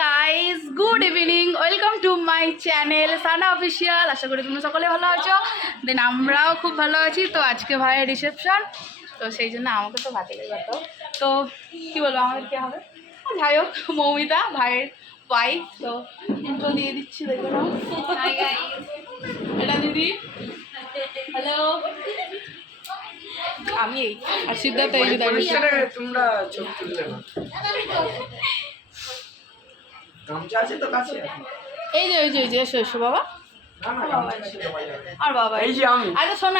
Guys, good evening, welcome to my channel Sana official. আশা করি তোমরা সকলে ভালো আছো। দেন আমরাও খুব ভালো আছি। তো আজকে ভাইয়ের রিসেপশন, তো সেই জন্য আমাকে তো ভাতে লেগে তো কী বলবো, আমাদের কে হবে, যাই হোক, মৌমিতা ভাইয়ের ওয়াইফ। তো ইন্ট্রো দিয়ে দিচ্ছি, দেখে নাও। এটা দিদি, হ্যালো। আমি এই আর সিদ্ধার্থ এই যে তোমরা ছবি তুললে না, গামছা আছে তো কাছে, এই যে এসো এসো বাবা। আর বাবা এই যে আমি। আচ্ছা শোনো,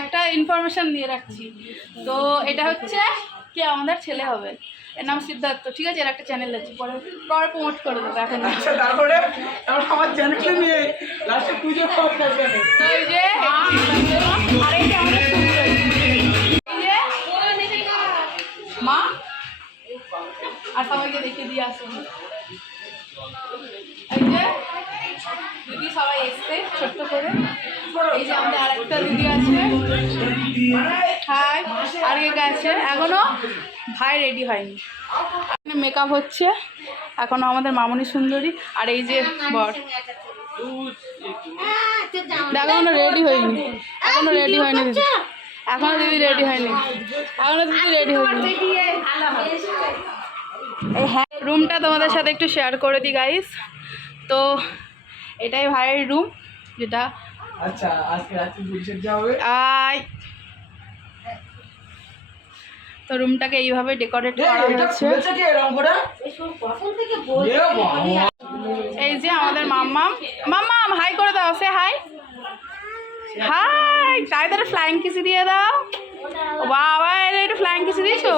একটা ইনফরমেশন দিয়ে রাখছি। তো এটা হচ্ছে কি আমাদের ছেলে হবে, এর নাম সিদ্ধার্থ, ঠিক আছে? এর একটা চ্যানেল আছে, পরে প্রমোট করে দেবো এখন। আচ্ছা, তারপরে আমার চ্যানেলটা নিয়ে লাস্টে পুজো হবে না কেন? তো এই যে আর এই যে আমাদের সুন্দর, এই যে মা আর সবাইকে দেখে দিয়ে আসুন। এই যে দিদি সবাই এসছে ছোট্ট করে। এই যে আমাদের আরেকটা দিদি আছে, হাই, আর কে আছে, এখনো ভাই রেডি হয়নি, মেকআপ হচ্ছে এখনো আমাদের মামনি সুন্দরী। আর এই যে বর, এখনো রেডি হয়নি, এখনো রেডি হয়নি দিদি, এখনো দিদি রেডি হয়নি, এখনো দিদি রেডি হয়নি। এই হ্যাঁ, রুমটা তোমাদের সাথে একটু শেয়ার করে দিই গাইস। তো এটাই ভাইয়ের রুম, যেটা আচ্ছা আজকে রাতে বুঝে যাবে। তো রুমটাকে এইভাবে ডেকোরেট করা হয়েছে। এই যে আমাদের মাম্মাম হাই করে দাও, সে হাই হাই, তাই তাহলে ফ্লাইং কিসি দিয়ে দাও। বাবা একটু ফ্লাইং কিসি দিয়েছো।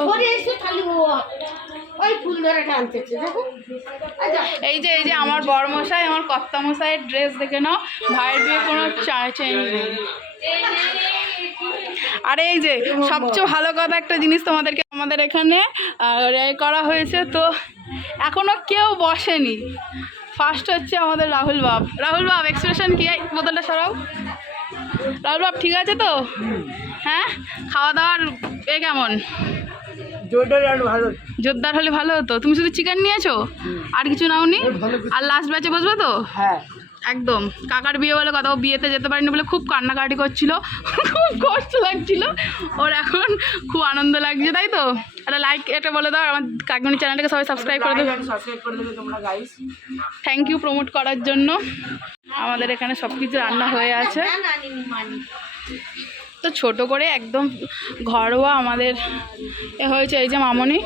এই যে আমার বড়মশাই, আমার কর্তামশাইয়ের ড্রেস দেখে নাও, ভাইয়ের বিয়ে কোনো চেঞ্জ নেই। আর এই যে সবচেয়ে ভালো কথা, একটা জিনিস তোমাদেরকে, আমাদের এখানে করা হয়েছে, তো এখনো কেউ বসেনি। ফার্স্ট হচ্ছে আমাদের রাহুল বাব, এক্সপ্রেশন কি? বোতলটা সরাও। রাহুল বাব ঠিক আছে তো? হ্যাঁ, খাওয়া দাওয়ার এ কেমন? জোরদার হলে ভালো হতো। তুমি শুধু চিকেন নিয়েছো, আর কিছু নাওনি? আর লাস্ট ব্যাচে বসবে তো? হ্যাঁ একদম। কাকার বিয়ে বলে কথা, ও বিয়েতে যেতে পারিনি বলে খুব কান্নাকাটি করছিল, খুব কষ্ট লাগছিল ওর, এখন খুব আনন্দ লাগছে, তাই তো? একটা লাইক এটা বলে দাও, আমার কাকিমণি চ্যানেলটাকে সবাই সাবস্ক্রাইব করে দেবে, তোমরা গাইস। থ্যাংক ইউ প্রমোট করার জন্য। আমাদের এখানে সব কিছু রান্না হয়ে আছে, তো ছোট করে একদম ঘরোয়া আমাদের এ হয়েছে। এই যে মামনি,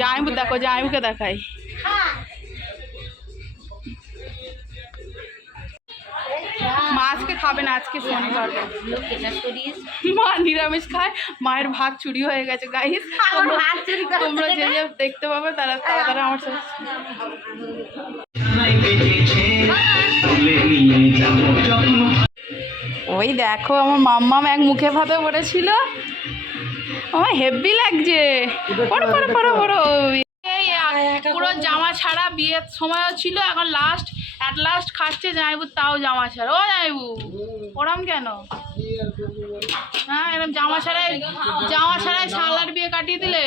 জামাইবু দেখো, জামাইবুকে দেখাই। মা আজকে খাবে না, আজকে শনিবার, মা নিরামিষ খায়। মায়ের ভাত চুরি হয়ে গেছে গাইস, তোমরা যে যে দেখতে পাবে তারা আমার সাথে। ওই দেখো আমার মাম্মাম এক মুখে ভাতে পড়েছিল, আমার হেভি লাগছে। পড়ো পড়ো পড়ো পড়ো। পুরো জামা ছাড়া বিয়ের সময়ও ছিল, এখন অ্যাট লাস্ট খাচ্ছে জামাইবু, তাও জামা ছাড়া। ও জামাইবু ওরম কেন? হ্যাঁ, এরকম জামা ছাড়াই শালার বিয়ে কাটিয়ে দিলে।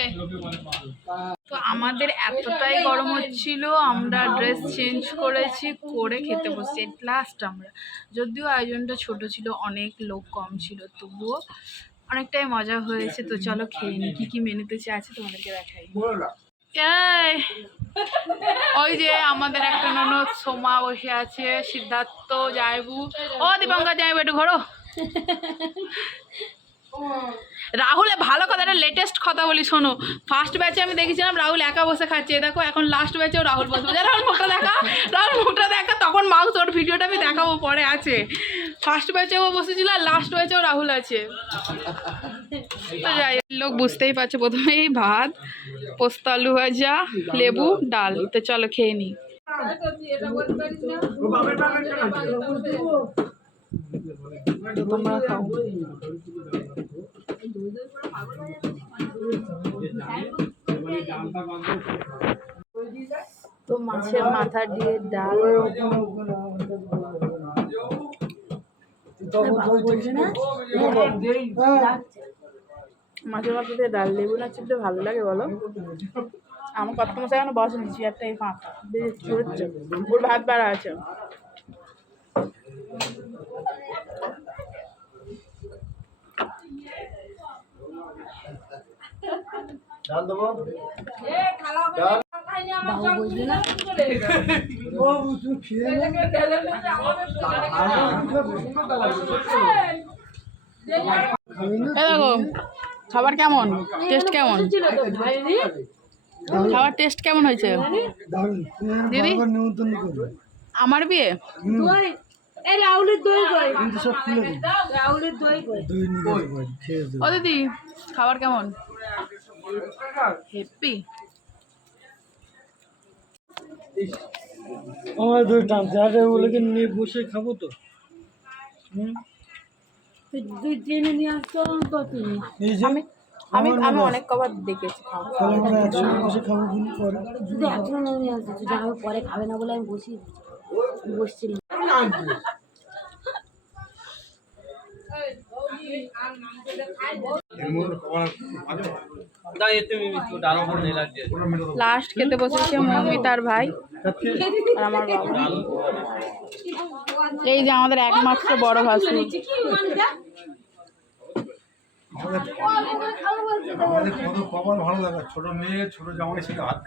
তো আমাদের এতটাই গরম হচ্ছিল, আমরা ড্রেস চেঞ্জ করেছি, করে খেতে বসছি এট লাস্ট আমরা। যদিও আয়োজনটা ছোট ছিল, অনেক লোক কম ছিল, তবুও অনেকটাই মজা হয়েছে। তো চলো খেয়ে নিই, কী কী মেনুতে আছে তোমাদেরকে দেখাই। এই ওই যে আমাদের একটা ননদ সোমা বসে আছে, সিদ্ধার্থ, জামাইবু, ও দীপঙ্কর জামাইবু একটু ঘোরো। রাহুলে ভালো কথা, একটা লেটেস্ট কথা বলি শোনো। ফার্স্ট ব্যাচে আমি দেখেছিলাম রাহুল একা বসে খাচ্ছে, দেখো এখন লাস্ট ব্যাচেও রাহুল বসে। রাহুল মুখটা দেখা, তখন মাউস ওর ভিডিওটা আমি দেখাবো, পরে আছে। ফার্স্ট ব্যাচেও বসেছিল, আর লাস্ট ব্যাচেও রাহুল আছে। তো যাই লোক বুঝতেই পারছে, প্রথমেই ভাত, পোস্ত আলু ভাজা, লেবু, ডাল। তো চলো খেয়ে নিই। তোমরা খাও। তো মাছের মাথা দিয়ে ডাল, মাছের মাথা দিয়ে ডাল লেবু না চিপতে ভালো লাগে বলো? আমার কত মশাই এখনো বসেনি, চেয়ারটা এই ফাঁকা চড়ছে, ওর ভাত বাড়া আছে। ডাল দেবো দেখো খাবার কেমন, টেস্ট কেমন, খাবার টেস্ট কেমন হয়েছে দিদি? আমার বিয়ে ও দিদি খাবার কেমন? হ্যাপি? আমার দুই টানছে আরে ওগুলোকে নিয়ে বসে খাবো তো। তুই ট্রেনে নিয়ে আসতো তো তুই এই যে আমি আমি অনেক কবার দেখেছি খাওয়া। তাহলে আমরা একসঙ্গে বসে খাবো কিন্তু পরে। যদি এখন নিয়ে আসতো যদি আমি পরে খাবে না বলে আমি বসছিলাম। লাস্ট খেতে বসেছে মৌমিতার ভাই আর আমার বাবা। এই যে আমাদের একমাত্র বড় ভাসুর। আমাদের কত কপাল ভালো লাগা, ছোট মেয়ে ছোট জামাই ছিল হাত